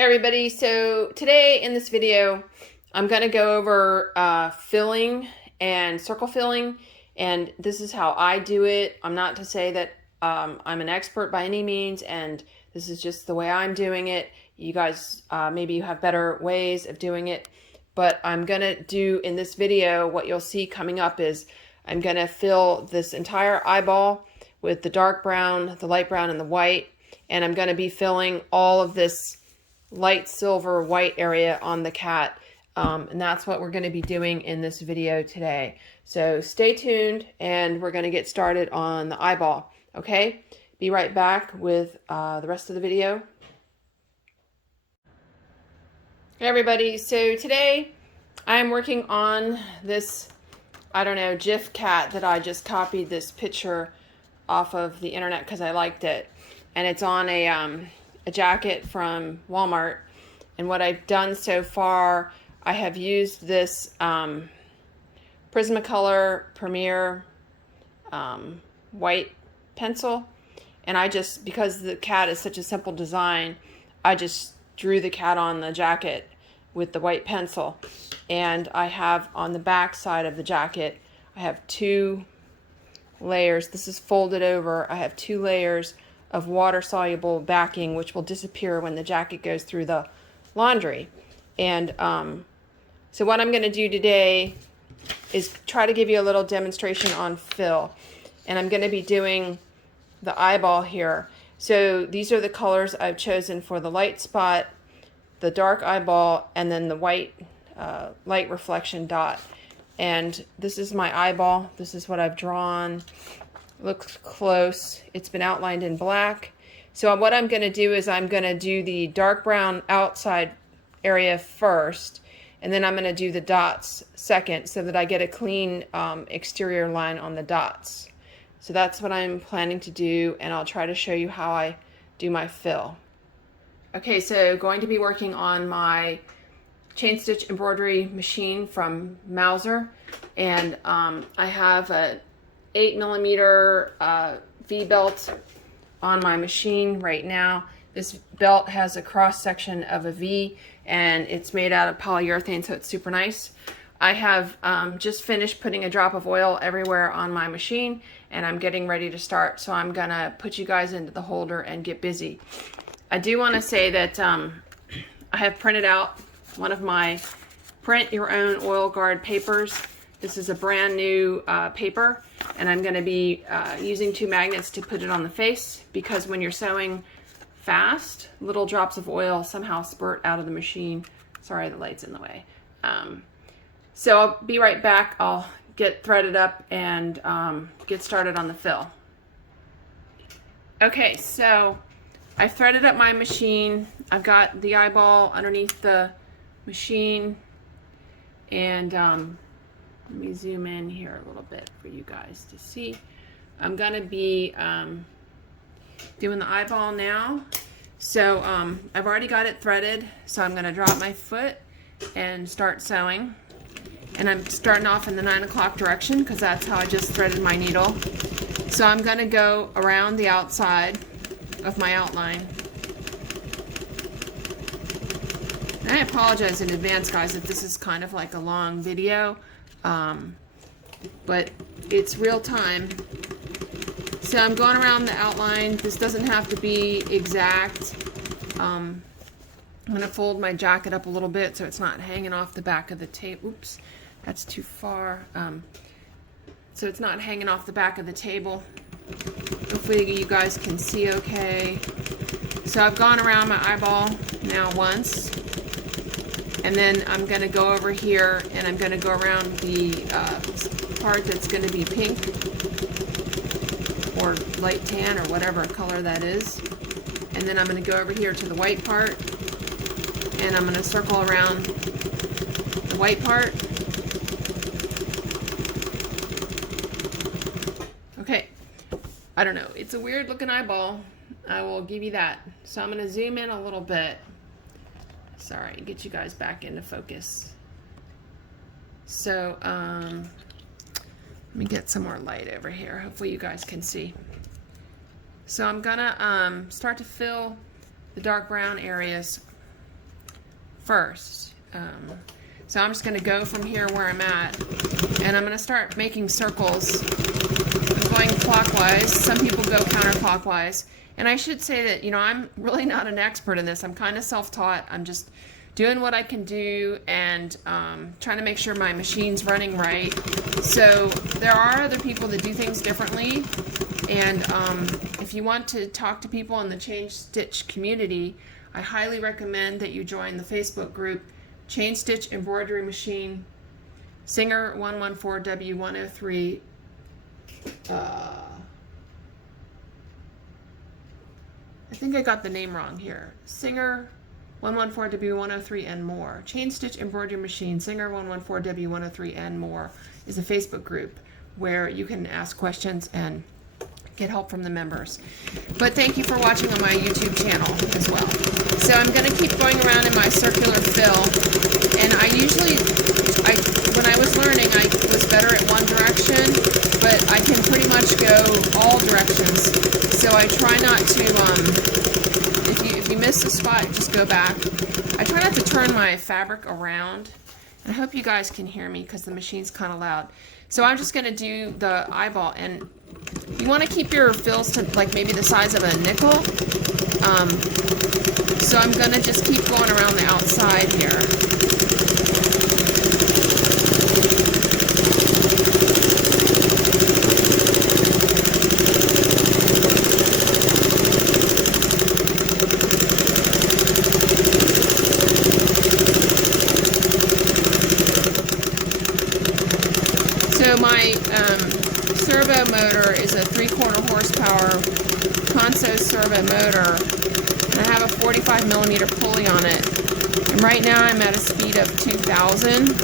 Hey everybody, so today in this video I'm going to go over filling and circle filling, and this is how I do it. I'm not to say that I'm an expert by any means, and this is just the way I'm doing it. You guys, maybe you have better ways of doing it, but I'm going to do in this video, what you'll see coming up is I'm going to fill this entire eyeball with the dark brown, the light brown, and the white, and I'm going to be filling all of this light silver white area on the cat, and that's what we're going to be doing in this video today. So stay tuned and we're going to get started on the eyeball. Okay, be right back with the rest of the video. Hey everybody, so today I'm working on this, I don't know, GIF cat that I just copied this picture off of the internet because I liked it, and it's on a jacket from Walmart. And what I've done so far, I have used this Prismacolor Premier white pencil, and I just, because the cat is such a simple design, I just drew the cat on the jacket with the white pencil. And I have on the back side of the jacket, I have two layers. This is folded over. I have two layers of water-soluble backing, which will disappear when the jacket goes through the laundry. And so what I'm going to do today is try to give you a little demonstration on fill. And I'm going to be doing the eyeball here. So these are the colors I've chosen for the light spot, the dark eyeball, and then the white light reflection dot. And this is my eyeball. This is what I've drawn. Looks close. It's been outlined in black. So what I'm going to do is I'm going to do the dark brown outside area first, and then I'm going to do the dots second so that I get a clean exterior line on the dots. So that's what I'm planning to do, and I'll try to show you how I do my fill. Okay, so going to be working on my chain stitch embroidery machine from Mauser, and I have a 8mm V-belt on my machine right now. This belt has a cross section of a V, and it's made out of polyurethane, so it's super nice. I have just finished putting a drop of oil everywhere on my machine, and I'm getting ready to start. So I'm gonna put you guys into the holder and get busy. I do want to say that I have printed out one of my print your own oil guard papers. This is a brand new paper, and I'm going to be using two magnets to put it on the face, because when you're sewing fast, little drops of oil somehow spurt out of the machine. Sorry, the light's in the way. So I'll be right back. I'll get threaded up and get started on the fill. Okay, so I threaded up my machine. I've got the eyeball underneath the machine, and let me zoom in here a little bit for you guys to see. I'm going to be doing the eyeball now. So I've already got it threaded, so I'm going to drop my foot and start sewing. And I'm starting off in the 9 o'clock direction because that's how I just threaded my needle. So I'm going to go around the outside of my outline. And I apologize in advance, guys, if this is kind of like a long video. But it's real time. So I'm going around the outline. This doesn't have to be exact. I'm going to fold my jacket up a little bit so it's not hanging off the back of the table. Oops, that's too far. So it's not hanging off the back of the table. Hopefully you guys can see okay. So I've gone around my eyeball now once. And then I'm going to go over here and I'm going to go around the part that's going to be pink or light tan or whatever color that is. And then I'm going to go over here to the white part, and I'm going to circle around the white part. Okay, I don't know. It's a weird looking eyeball. I will give you that. So I'm going to zoom in a little bit. Sorry, get you guys back into focus. So, let me get some more light over here. Hopefully you guys can see. So I'm gonna start to fill the dark brown areas first. So I'm just going to go from here where I'm at, and I'm going to start making circles. I'm going clockwise. Some people go counterclockwise. And I should say that, you know, I'm really not an expert in this. I'm kind of self-taught. I'm just doing what I can do and trying to make sure my machine's running right. So there are other people that do things differently. And if you want to talk to people in the Chain Stitch community, I highly recommend that you join the Facebook group Chain Stitch Embroidery Machine Singer 114W103. I think I got the name wrong here. Singer 114W103 and more. Chain Stitch Embroidery Machine Singer 114W103 and more is a Facebook group where you can ask questions and get help from the members. But thank you for watching on my YouTube channel as well. So I'm going to keep going around in my circular fill, and I usually, when I was learning, I was better at one direction, but I can pretty much go all directions. So I try not to, if you miss a spot, just go back. I try not to turn my fabric around. I hope you guys can hear me because the machine's kind of loud. So I'm just going to do the eyeball, and you want to keep your fills to like maybe the size of a nickel. So I'm going to just keep going around the outside here. So my servo motor is a 3/4 horsepower Conso servo motor, and I have a 45mm pulley on it. And right now I'm at a speed of 2,000,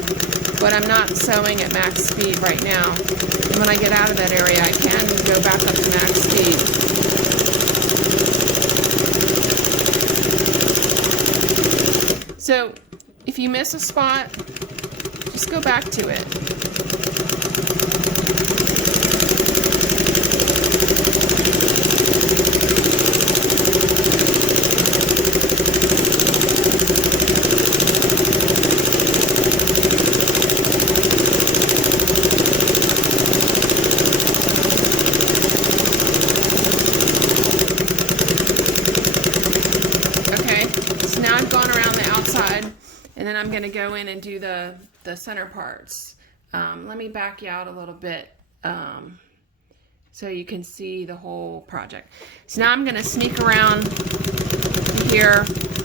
but I'm not sewing at max speed right now. And when I get out of that area, I can go back up to max speed. So if you miss a spot, just go back to it. And then I'm going to go in and do the center parts. Let me back you out a little bit so you can see the whole project. So now I'm going to sneak around here,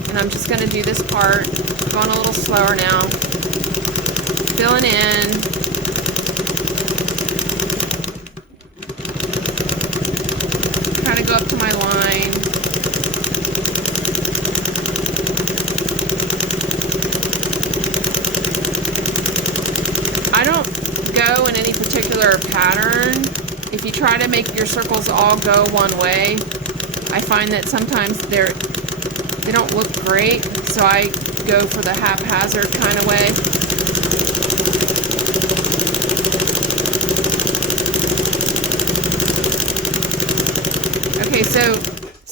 and I'm just going to do this part, going a little slower now, filling in. Try to go up to my line. I don't go in any particular pattern. If you try to make your circles all go one way, I find that sometimes they don't look great, so I go for the haphazard kind of way. Okay, so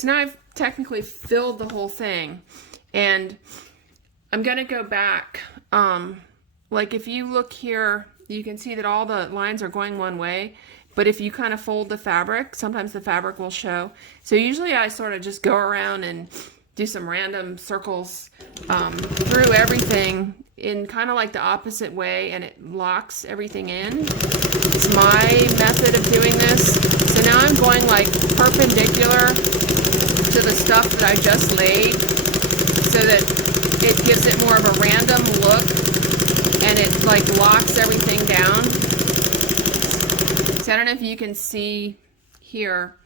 now I've technically filled the whole thing, and I'm gonna go back. Like if you look here, you can see that all the lines are going one way, but if you kind of fold the fabric, sometimes the fabric will show. So usually I sort of just go around and do some random circles through everything in kind of like the opposite way, and it locks everything in. It's my method of doing this. So now I'm going like perpendicular to the stuff that I just laid, so that it gives it more of a random look, and it like locks everything down. So I don't know if you can see here,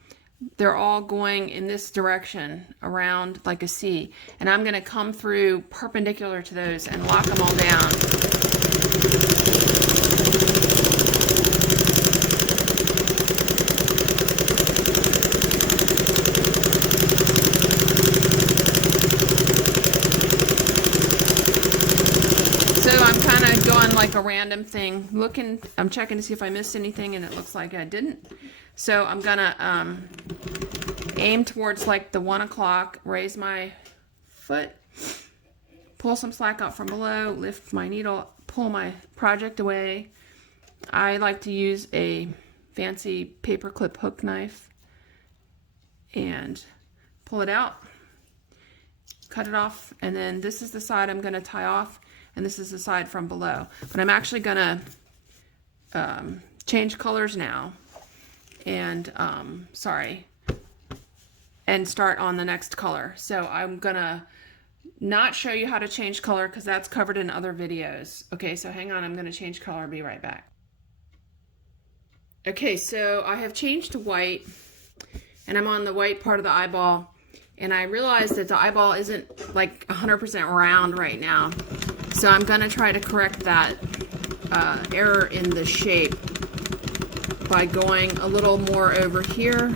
they're all going in this direction around like a C, and I'm going to come through perpendicular to those and lock them all down. Like a random thing, I'm checking to see if I missed anything, and it looks like I didn't. So I'm gonna aim towards like the 1 o'clock, raise my foot, pull some slack out from below, lift my needle, pull my project away. I like to use a fancy paper clip hook knife and pull it out, cut it off, and then this is the side I'm going to tie off, and this is the side from below. But I'm actually going to change colors now, and and start on the next color. So I'm going to not show you how to change color because that's covered in other videos. Okay, so hang on, I'm going to change color. I'll be right back. Okay, so I have changed to white, and I'm on the white part of the eyeball, and I realized that the eyeball isn't like 100% round right now. So I'm going to try to correct that error in the shape by going a little more over here.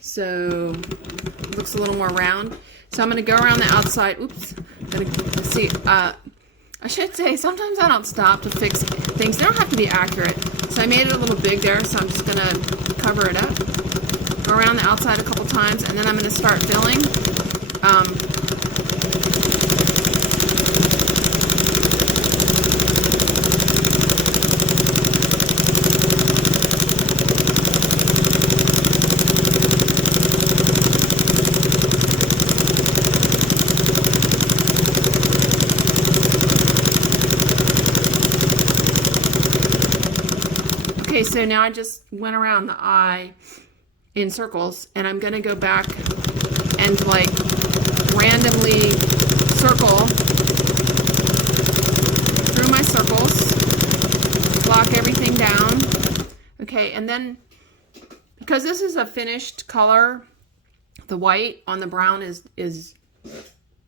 So it looks a little more round. So I'm going to go around the outside. Oops. I'm going to see. I should say, sometimes I don't stop to fix things. They don't have to be accurate. So I made it a little big there, so I'm just going to cover it up. Go around the outside a couple times, and then I'm going to start filling. Okay, so now I just went around the eye in circles, and I'm going to go back and like randomly circle through my circles, lock everything down. Okay, and then because this is a finished color, the white on the brown is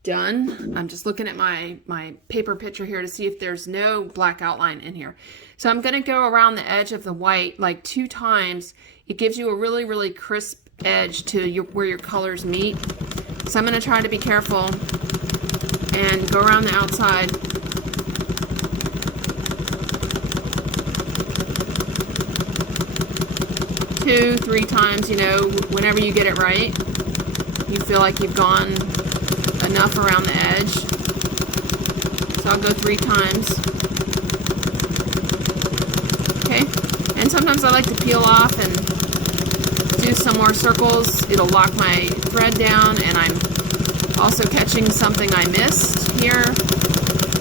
done. I'm just looking at my paper picture here to see if there's no black outline in here. So I'm going to go around the edge of the white like 2 times. It gives you a really, really crisp edge to where your colors meet. So I'm going to try to be careful and go around the outside. Two, 3 times, you know, whenever you get it right. You feel like you've gone enough around the edge. So I'll go 3 times. Okay, and sometimes I like to peel off and do some more circles. It'll lock my thread down, and I'm also catching something I missed here.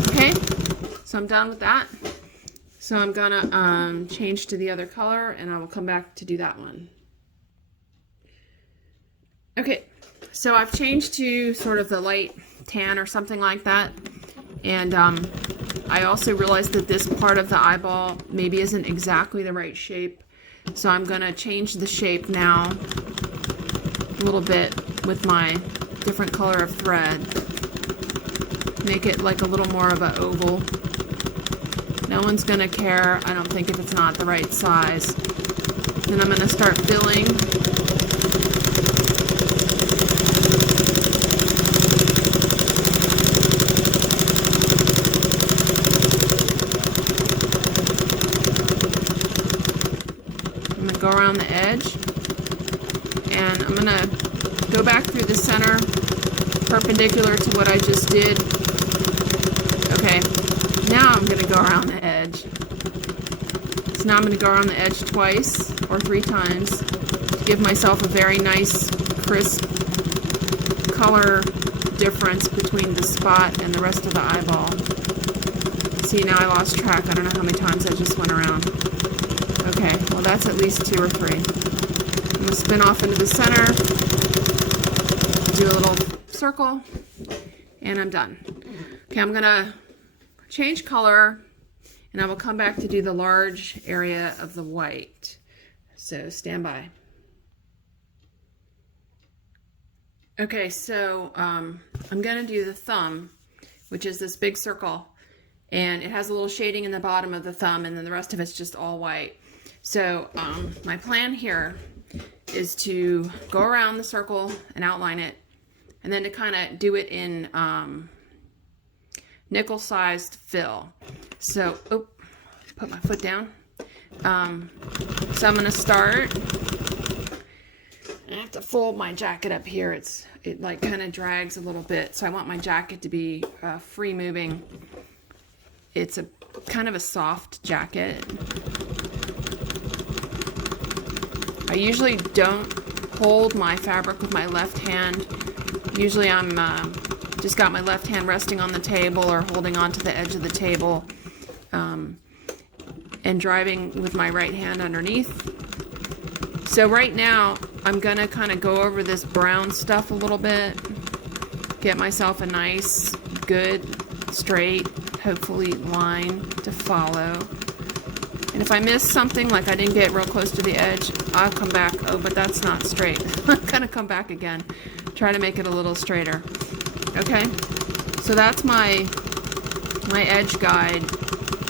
Okay, so I'm done with that. So I'm gonna change to the other color, and I will come back to do that one. Okay, so I've changed to sort of the light tan or something like that, and I also realized that this part of the eyeball maybe isn't exactly the right shape, so I'm going to change the shape now a little bit with my different color of thread. Make it like a little more of an oval. No one's going to care, I don't think, if it's not the right size. Then I'm going to start filling. Go around the edge, and I'm gonna go back through the center perpendicular to what I just did. Okay, now I'm gonna go around the edge. So now I'm gonna go around the edge twice or 3 times to give myself a very nice crisp color difference between the spot and the rest of the eyeball. See, now I lost track. I don't know how many times I just went around. Okay, well that's at least 2 or 3. I'm going to spin off into the center, do a little circle, and I'm done. Okay, I'm going to change color, and I will come back to do the large area of the white. So stand by. Okay, so I'm going to do the thumb, which is this big circle, and it has a little shading in the bottom of the thumb, and then the rest of it's just all white. So my plan here is to go around the circle and outline it, and then to kind of do it in nickel-sized fill. So, put my foot down. So I'm going to start. I have to fold my jacket up here. It like kind of drags a little bit, so I want my jacket to be free moving. It's a kind of a soft jacket. I usually don't hold my fabric with my left hand. Usually I'm just got my left hand resting on the table or holding onto the edge of the table, and driving with my right hand underneath. So right now I'm gonna kind of go over this brown stuff a little bit, get myself a nice, good, straight, hopefully line to follow. And if I miss something, like I didn't get real close to the edge, I'll come back. Oh, but that's not straight. I'm gonna come back again, try to make it a little straighter. Okay, so that's my edge guide.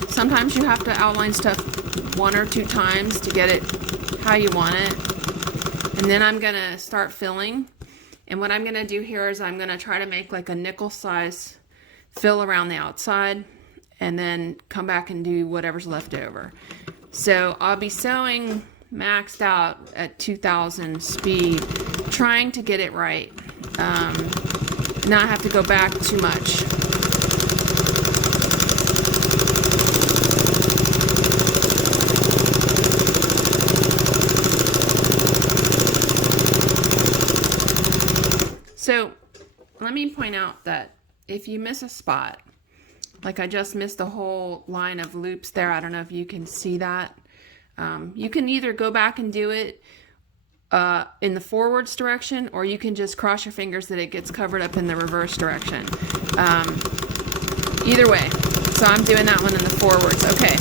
Sometimes you have to outline stuff 1 or 2 times to get it how you want it. And then I'm gonna start filling. And what I'm gonna do here is I'm gonna try to make like a nickel size fill around the outside, and then come back and do whatever's left over. So I'll be sewing maxed out at 2000 speed, trying to get it right. Not have to go back too much. So let me point out that if you miss a spot, like I just missed a whole line of loops there, I don't know if you can see that. You can either go back and do it in the forwards direction, or you can just cross your fingers that it gets covered up in the reverse direction. Either way. So I'm doing that one in the forwards. Okay.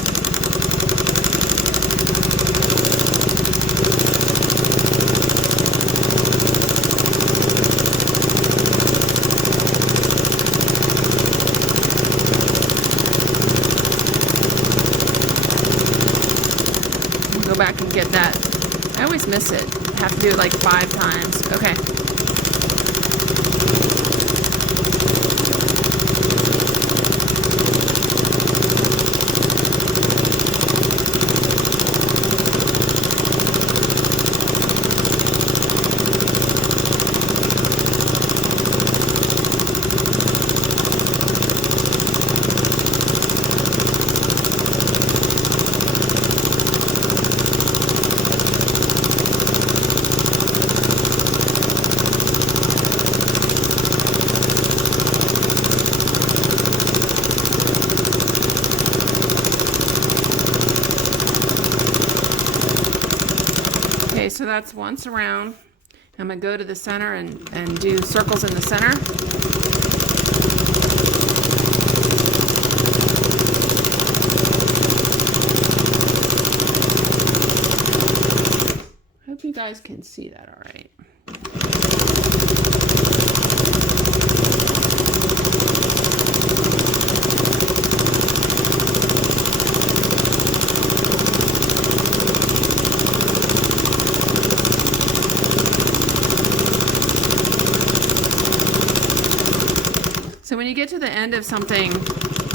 Go back and get that. I always miss it. I have to do it like 5 times. Okay. Okay, so that's once around. I'm going to go to the center and do circles in the center. Hope you guys can see that all right. So when you get to the end of something,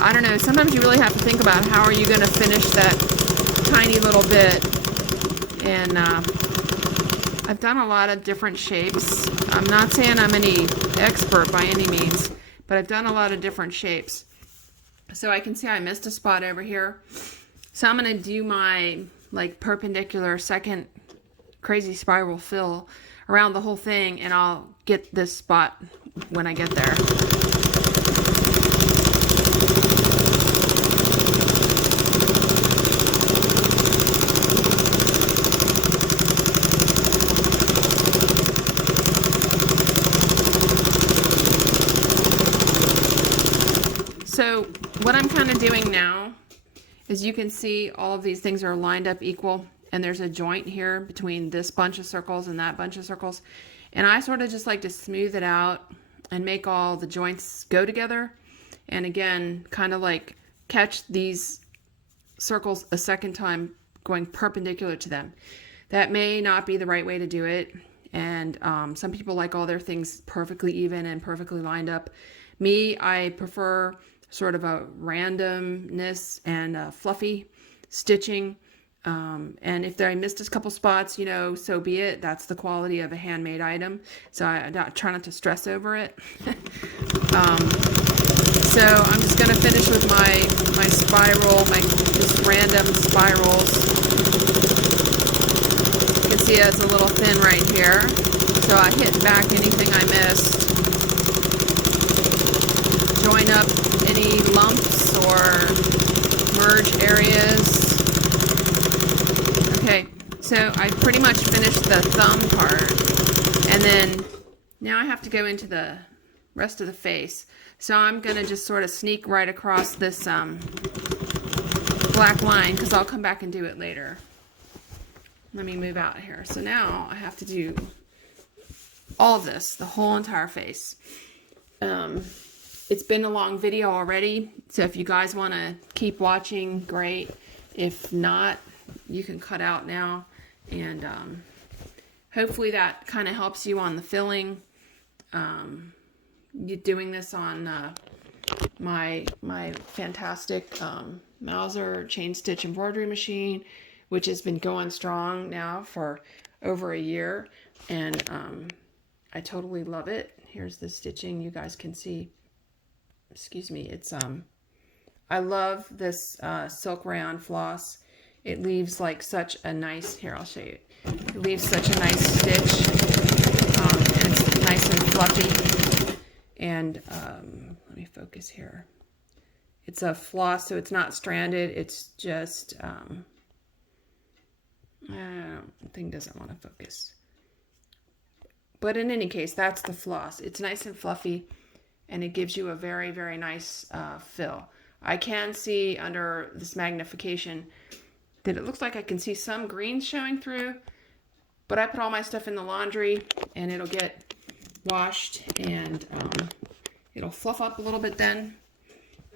I don't know, sometimes you really have to think about how are you going to finish that tiny little bit. And I've done a lot of different shapes. I'm not saying I'm any expert by any means, but I've done a lot of different shapes. So I can see I missed a spot over here. So I'm going to do my like perpendicular second crazy spiral fill around the whole thing, and I'll get this spot when I get there. So what I'm kind of doing now is you can see all of these things are lined up equal, and there's a joint here between this bunch of circles and that bunch of circles. And I sort of just like to smooth it out and make all the joints go together. And again, kind of like catch these circles a second time going perpendicular to them. That may not be the right way to do it. And some people like all their things perfectly even and perfectly lined up. Me, I prefer sort of a randomness and fluffy stitching. And if I missed a couple spots, you know, so be it. That's the quality of a handmade item. So I try not to stress over it. So I'm just going to finish with my spiral, just random spirals. You can see it's a little thin right here. So I hit back anything I missed. Join up any lumps or merge areas. Okay, so I pretty much finished the thumb part, and then now I have to go into the rest of the face. So I'm going to just sort of sneak right across this black line, because I'll come back and do it later. Let me move out here. So now I have to do all of this, the whole entire face. It's been a long video already, so if you guys want to keep watching, great. If not, you can cut out now, and hopefully that kind of helps you on the filling. You're doing this on my fantastic Mauser chain stitch embroidery machine, which has been going strong now for over a year, and I totally love it. Here's the stitching, you guys can see. Excuse me, it's I love this silk rayon floss. It leaves like such a nice, here I'll show you. It leaves such a nice stitch, and it's nice and fluffy. And let me focus here. It's a floss, so it's not stranded. It's just, the thing doesn't want to focus. But in any case, that's the floss. It's nice and fluffy, and it gives you a very, very nice fill. I can see under this magnification that it looks like I can see some greens showing through, but I put all my stuff in the laundry and it'll get washed, and it'll fluff up a little bit then.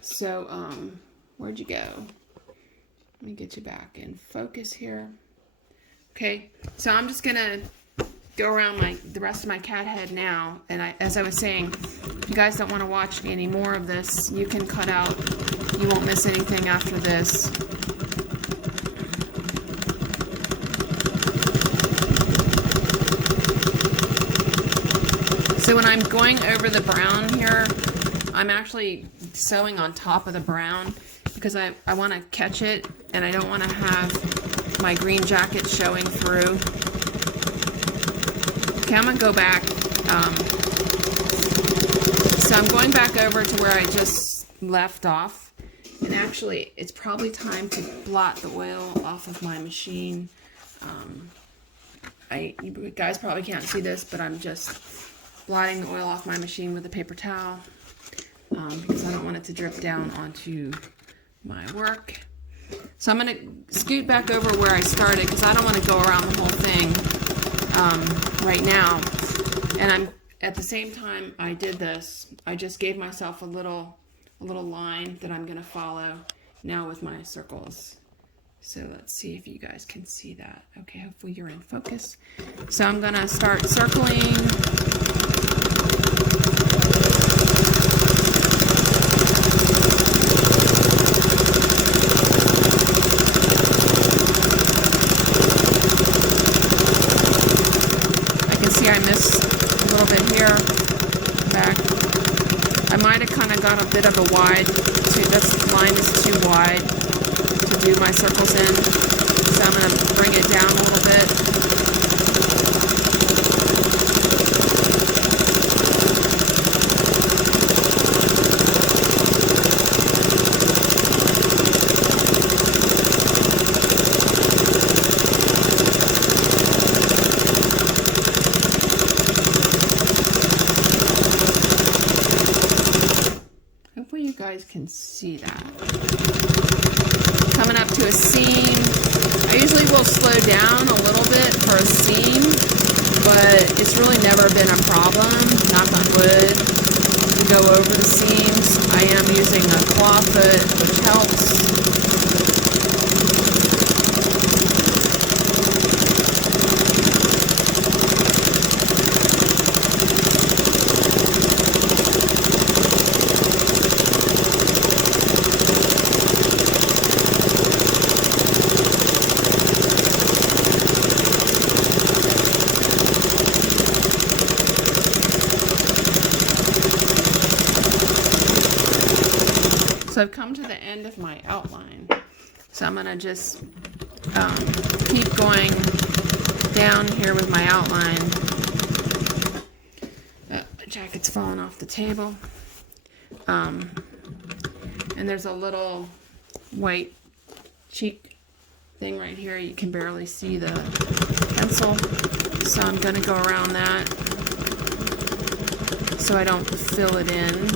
So where'd you go? Let me get you back in focus here. Okay, so I'm just gonna go around the rest of my cat head now, and as I was saying, if you guys don't want to watch any more of this, you can cut out. You won't miss anything after this. So when I'm going over the brown here, I'm actually sewing on top of the brown because I want to catch it, and I don't want to have my green jacket showing through. Okay, I'm going to go back. So I'm going back over to where I just left off. And actually, it's probably time to blot the oil off of my machine. You guys probably can't see this, but I'm just blotting the oil off my machine with a paper towel because I don't want it to drip down onto my work. So I'm going to scoot back over where I started because I don't want to go around the whole thing right now. And at the same time I did this, I just gave myself a little line that I'm going to follow now with my circles. So let's see if you guys can see that. Okay, hopefully you're in focus. So I'm going to start circling. I missed a little bit here, back. I might have kind of got a bit of a wide, this line is too wide to do my circles in, so I'm going to bring it down a little bit. Can see that. Coming up to a seam. I usually will slow down a little bit for a seam, but it's really never been a problem, knock on wood, to go over the seams. I am using a claw foot, which helps. So I've come to the end of my outline. So I'm going to just keep going down here with my outline. Oh, the jacket's falling off the table. And there's a little white cheek thing right here. You can barely see the pencil. So I'm going to go around that so I don't fill it in.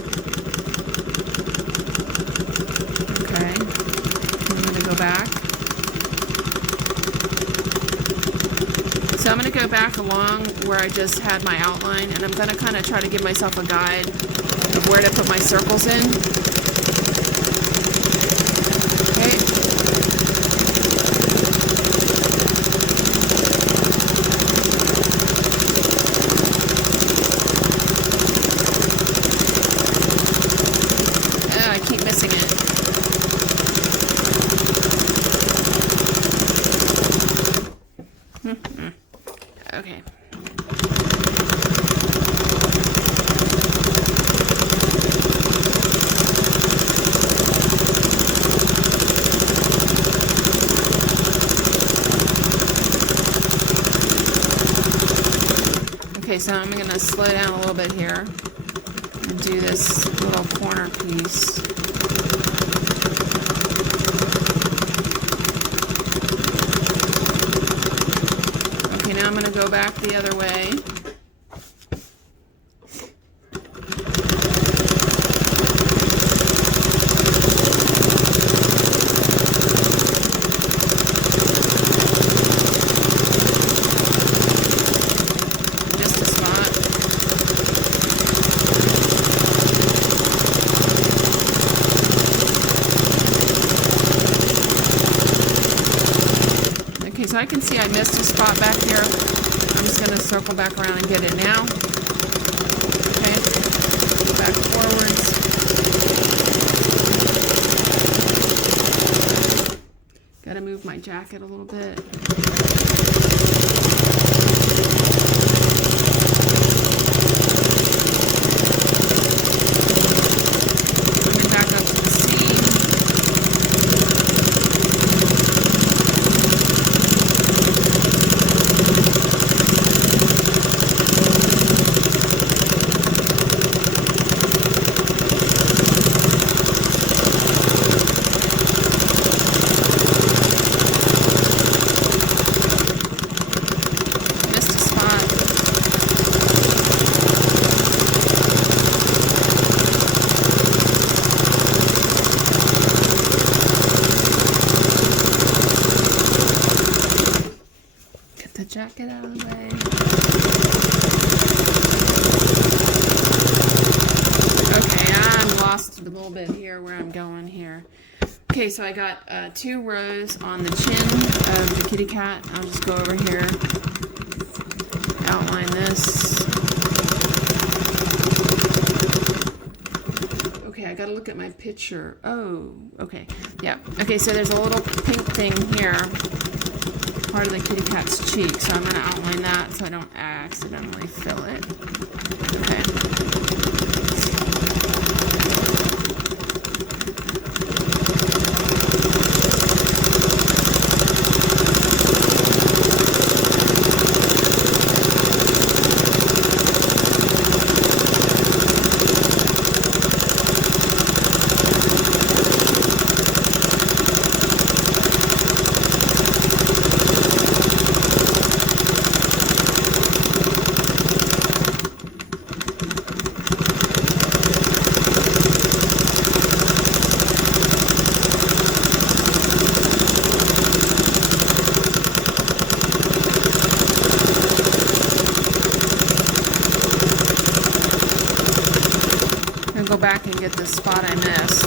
Okay. I'm going to go back. So I'm going to go back along where I just had my outline, and I'm going to kind of try to give myself a guide of where to put my circles in. Okay. Oh, I keep missing it. Okay. Okay, so I'm going to slow down a little bit here and do this little corner piece. Okay, now I'm going to go back the other way. So I can see I missed a spot back here. I'm just going to circle back around and get it now. Okay, back forwards. Got to move my jacket a little bit. Jacket out of the way. Okay, I'm lost a little bit here where I'm going here. Okay, so I got 2 rows on the chin of the kitty cat. I'll just go over here, outline this. Okay, I gotta look at my picture. Oh, okay, yeah. Okay, so there's a little pink thing here, part of the kitty cat's cheek, so I'm going to outline that so I don't accidentally fill it. Okay. Go back and get the spot I missed.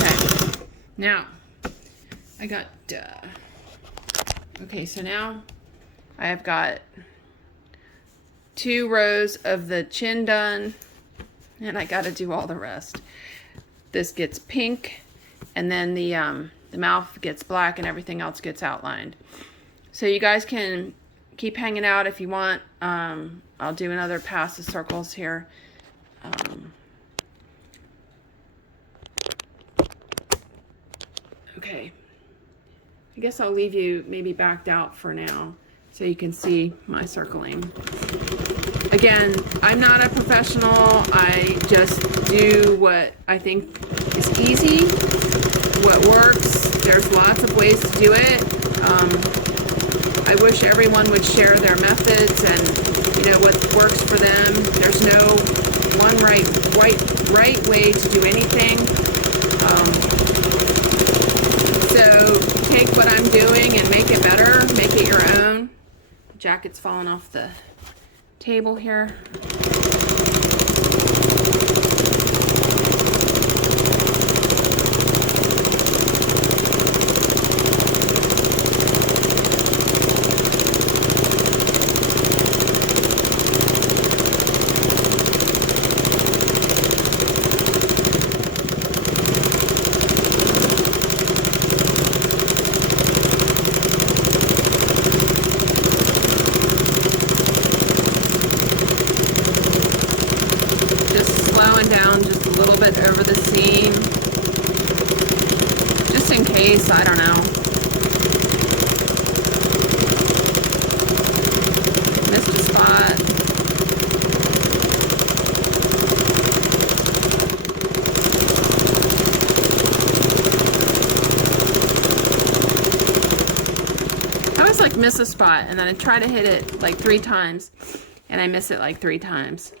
Okay, now I got okay, so now I have got 2 rows of the chin done, and I got to do all the rest. This gets pink, and then the mouth gets black, and everything else gets outlined. So you guys can keep hanging out if you want. I'll do another pass of circles here. Okay, I guess I'll leave you maybe backed out for now so you can see my circling. Again, I'm not a professional. I just do what I think is easy, what works. There's lots of ways to do it. I wish everyone would share their methods and, you know, what works for them. There's no one right way to do anything. So take what I'm doing and make it better, make it your own. The jacket's falling off the table here. Down just a little bit over the seam, just in case, I don't know. Missed a spot. I always like miss a spot and then I try to hit it like 3 times and I miss it like 3 times.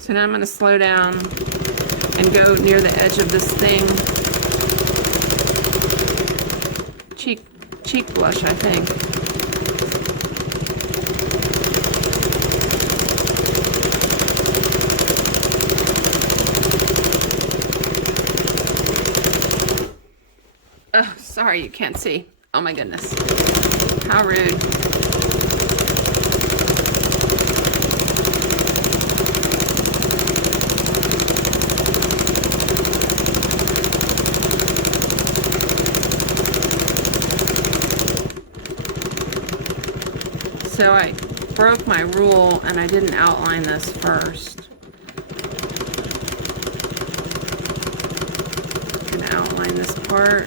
So now I'm going to slow down and go near the edge of this thing. Cheek blush, I think. Oh, sorry, you can't see. Oh my goodness. How rude. So I broke my rule and I didn't outline this first. I'm gonna outline this part.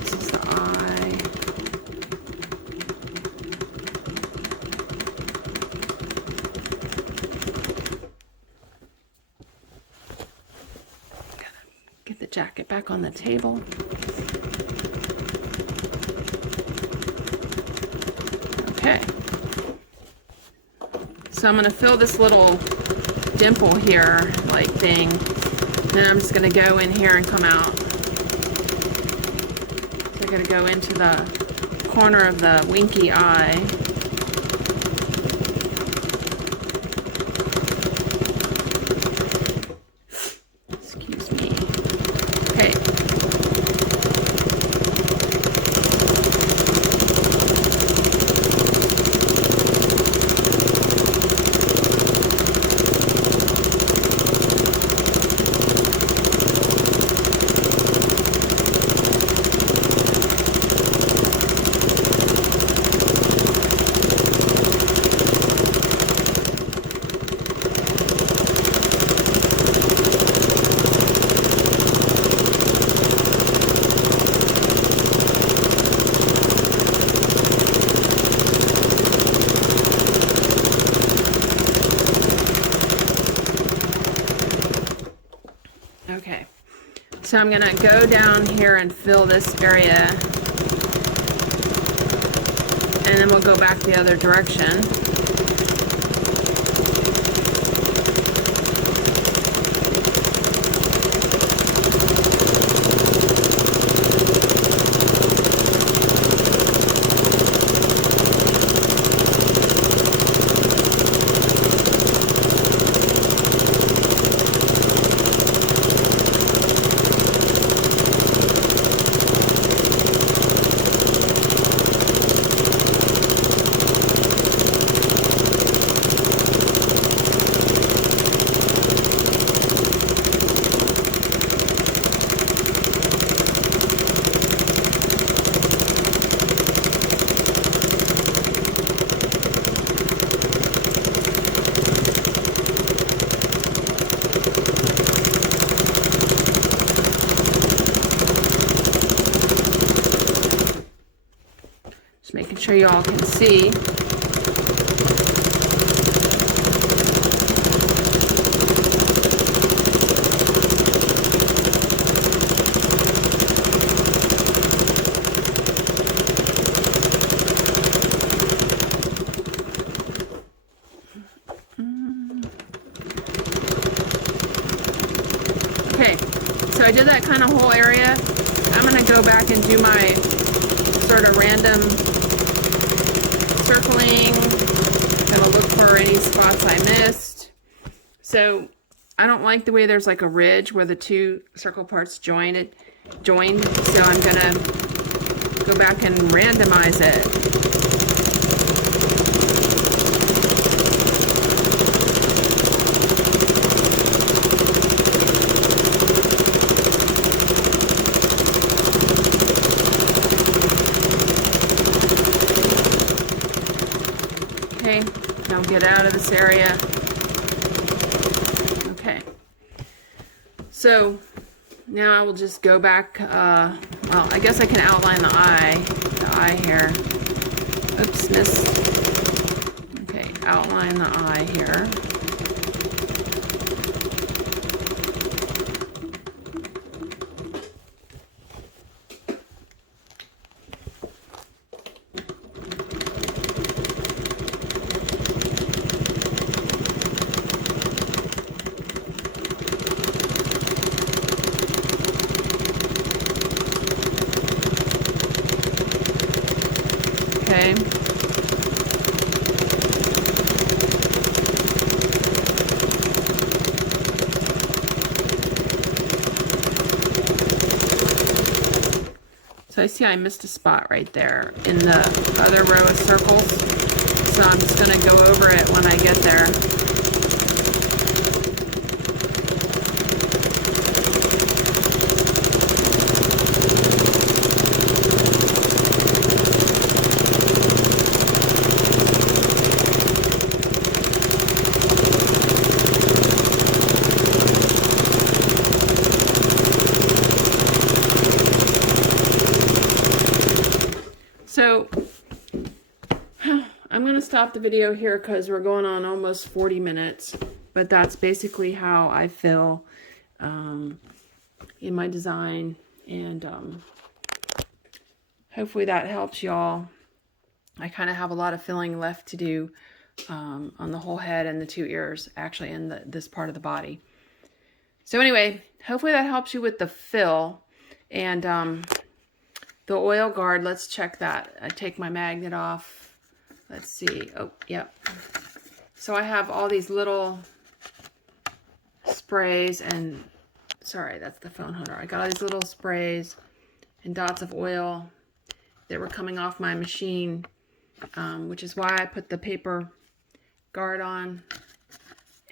This is the eye. Gotta get the jacket back on the table. Okay, so I'm going to fill this little dimple here, like thing, then I'm just going to go in here and come out. So I'm going to go into the corner of the winky eye. Excuse me. Okay. Okay, so I'm gonna go down here and fill this area, and then we'll go back the other direction. Just making sure y'all can see. Okay, so I did that kind of whole area. I'm going to go back and do my sort of random circling. Gonna look for any spots I missed. So I don't like the way there's like a ridge where the two circle parts joined. So I'm gonna go back and randomize it. Okay, now get out of this area. Okay, so now I will just go back. Well, I guess I can outline the eye here. Oops, missed. Okay, outline the eye here. Okay. So I see I missed a spot right there in the other row of circles. So I'm just going to go over it when I get there. So I'm going to stop the video here because we're going on almost 40 minutes. But that's basically how I feel in my design. And hopefully that helps y'all. I kind of have a lot of filling left to do on the whole head and the two ears, actually, in this part of the body. So anyway, hopefully that helps you with the fill. And the oil guard, let's check that. I take my magnet off. Let's see. Oh, yep. So I have all these little sprays and, sorry, that's the phone holder. I got all these little sprays and dots of oil that were coming off my machine, which is why I put the paper guard on.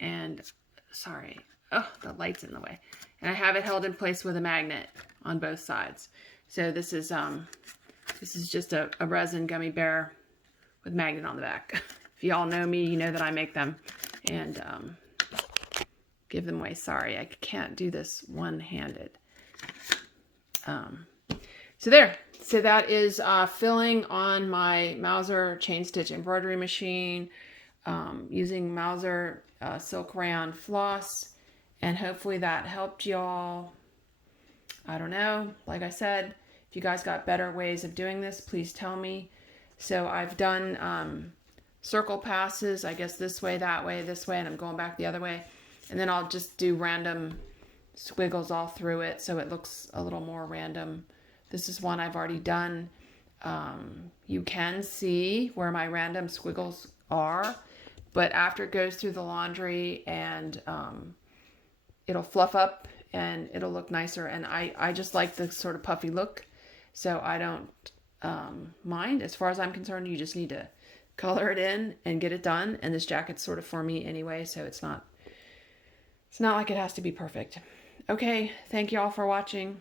And, sorry, oh, the light's in the way. And I have it held in place with a magnet on both sides. So this is just a resin gummy bear with magnet on the back. If you all know me, you know that I make them and give them away. Sorry, I can't do this one-handed. So there. So that is filling on my Mauser chain stitch embroidery machine using Mauser silk rayon floss. And hopefully that helped y'all. I don't know. Like I said, if you guys got better ways of doing this, please tell me. So I've done circle passes, I guess this way, this way, and I'm going back the other way. And then I'll just do random squiggles all through it so it looks a little more random. This is one I've already done. You can see where my random squiggles are, but after it goes through the laundry and it'll fluff up and it'll look nicer. And I just like the sort of puffy look, so I don't mind. As far as I'm concerned, you just need to color it in and get it done. And this jacket's sort of for me anyway, so it's not like it has to be perfect. Okay, thank you all for watching.